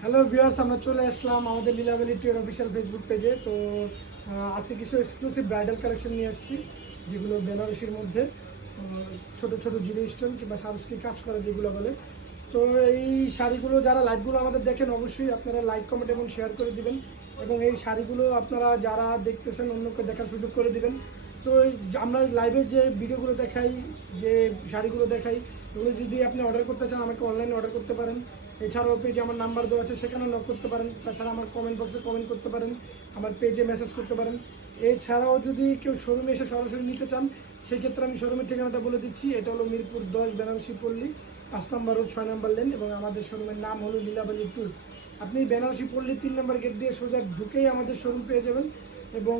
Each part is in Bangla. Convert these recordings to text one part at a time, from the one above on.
হ্যালো ভিউয়ার্স, আমরা চলে আসলাম আমাদের লীলাবলী এর অফিসিয়াল ফেসবুক পেজে। তো আজকে কিছু এক্সক্লুসিভ ব্রাইডাল কালেকশন নিয়ে আসছি, যেগুলো বেনারসির মধ্যে ছোট ছোট জিরো স্টোন কিংবা সাবস্ক্রি কাজ করা যেগুলো বলে। তো এই শাড়িগুলো যারা লাইভগুলো আমাদের দেখেন, অবশ্যই আপনারা লাইক, কমেন্ট এবং শেয়ার করে দিবেন, এবং এই শাড়িগুলো আপনারা যারা দেখতেছেন অন্যকে দেখার সুযোগ করে দিবেন। তো আমরা লাইভে যে ভিডিওগুলো দেখাই, যে শাড়িগুলো দেখাই, ওগুলো যদি আপনি অর্ডার করতে চান আমাকে অনলাইনে অর্ডার করতে পারেন। এছাড়াও পেজে আমার নাম্বার দেওয়া আছে, সেখানেও নক করতে পারেন। তাছাড়া আমার কমেন্ট বক্সে কমেন্ট করতে পারেন, আমার পেজে মেসেজ করতে পারেন। এছাড়াও যদি কেউ শোরুমে এসে সরাসরি নিতে চান, সেক্ষেত্রে আমি শোরুমের ঠিকানাটা বলে দিচ্ছি। এটা হলো মিরপুর 10 বেনারসি পল্লী, 5 নম্বর রোড, 6 নম্বর লেন, এবং আমাদের শোরুমের নাম হলো লীলাবলী ট্যুর। আপনি বেনারসি পল্লী 3 নম্বর গেট দিয়ে সোজা ঢুকেই আমাদের শোরুম পেয়ে যাবেন। এবং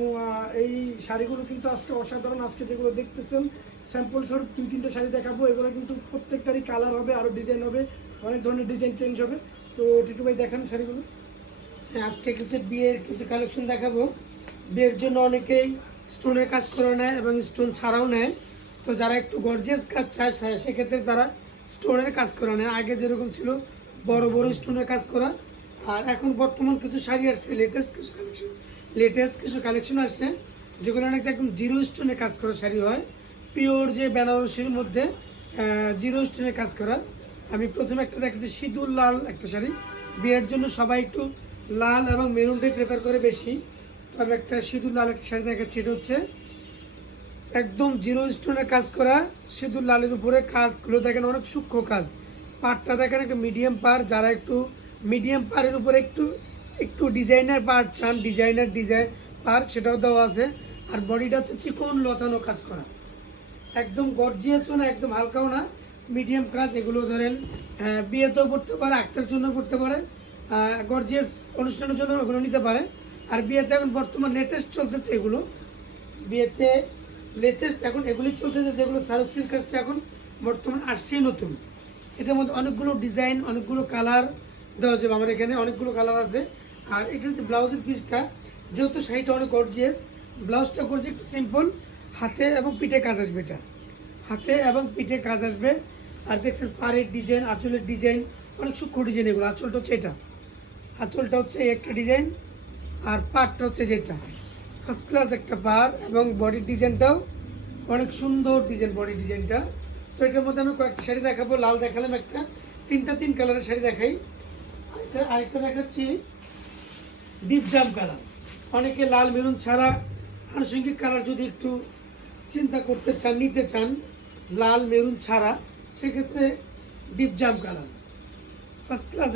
এই শাড়িগুলো কিন্তু আজকে অসাধারণ। আজকে যেগুলো দেখতেছেন স্যাম্পল স্বরূপ 2-3টে শাড়ি দেখাবো। এগুলো কিন্তু প্রত্যেকটারই কালার হবে, আরও ডিজাইন হবে, অনেক ধরনের ডিজাইন চেঞ্জ হবে। তো টিটু ভাই দেখান শাড়িগুলো। আজকে কিছু বিয়ের কিছু কালেকশন দেখাবো। বিয়ের জন্য অনেকেই স্টোনের কাজ করে নেয় এবং স্টোন ছাড়াও নেয়। তো যারা একটু গর্জিয়াস কাজ চায় সেক্ষেত্রে তারা স্টোনের কাজ করে নেয়। আগে যেরকম ছিল বড় বড় স্টোনের কাজ করা, আর এখন বর্তমান কিছু শাড়ি আসছে, লেটেস্ট কিছু কালেকশন আসছে, যেগুলো অনেক একদম জিরো স্টোনের কাজ করা শাড়ি হয়। পিওর যে বেনারসির মধ্যে জিরো স্টোনের কাজ করা। আমি প্রথমে একটা দেখাচ্ছি সিঁদুর লাল একটা শাড়ি। বিয়ের জন্য সবাই একটু লাল এবং মেরুনটাই প্রেফার করে বেশি। তবে একটা সিঁদুর লাল একটা শাড়ি দেখাচ্ছি। এটা হচ্ছে একদম জিরো স্টোনের কাজ করা সিঁদুর লালের উপরে কাজগুলো দেখেন অনেক সূক্ষ্ম কাজ। পাড়টা দেখেন একটা মিডিয়াম পাড়। যারা একটু মিডিয়াম পাড়ের উপরে একটু একটু ডিজাইনার পাড় চান, ডিজাইন পাড় সেটাও দেওয়া আছে। আর বডিটা হচ্ছে চিকন লতানো কাজ করা, একদম গর্জিয়াসও না একদম হালকাও না, মিডিয়াম কাজ। এগুলো ধরেন বিয়েতেও পড়তে পারে, আক্তার জন্য পড়তে পারে, গর্জিয়াস অনুষ্ঠানের জন্য এগুলো নিতে পারে। আর বিয়েতে এখন বর্তমান লেটেস্ট চলতেছে এগুলো, বিয়েতে লেটেস্ট এখন এগুলি চলতেছে, যেগুলো সারুক্সির কাজটা এখন বর্তমান আসছে নতুন। এটার মধ্যে অনেকগুলো ডিজাইন, অনেকগুলো কালার দেওয়া যাবে। আমার এখানে অনেকগুলো কালার আছে। আর এখানে যে ব্লাউজের পিসটা, যেহেতু শাড়িটা অনেক গর্জিয়াস, ব্লাউজটা করছে একটু সিম্পল, হাতে এবং পিঠে কাজ আসবে। এটা হাতে এবং পিঠে কাজ আসবে। আর দেখছেন পাড়ের ডিজাইন, আঁচলের ডিজাইন, অনেক সূক্ষ্ম ডিজাইন এগুলো। আঁচলটা হচ্ছে এটা, আঁচলটা হচ্ছে একটা ডিজাইন, আর পাড়টা হচ্ছে যেটা ফার্স্ট ক্লাস একটা পাড়, এবং বডির ডিজাইনটাও অনেক সুন্দর ডিজাইন, বডি ডিজাইনটা। তো এটার মধ্যে আমি কয়েকটা শাড়ি দেখাবো। লাল দেখালাম একটা, তিন কালারের শাড়ি দেখাই। আরেকটা দেখাচ্ছি ডিপ জাম কালার। অনেকে লাল মেরুন ছাড়া আনুষঙ্গিক কালার যদি একটু চিন্তা করতে চান, নিতে চান লাল মেরুন ছাড়া, সেক্ষেত্রে ডিপ জাম কালার ফার্স্ট ক্লাস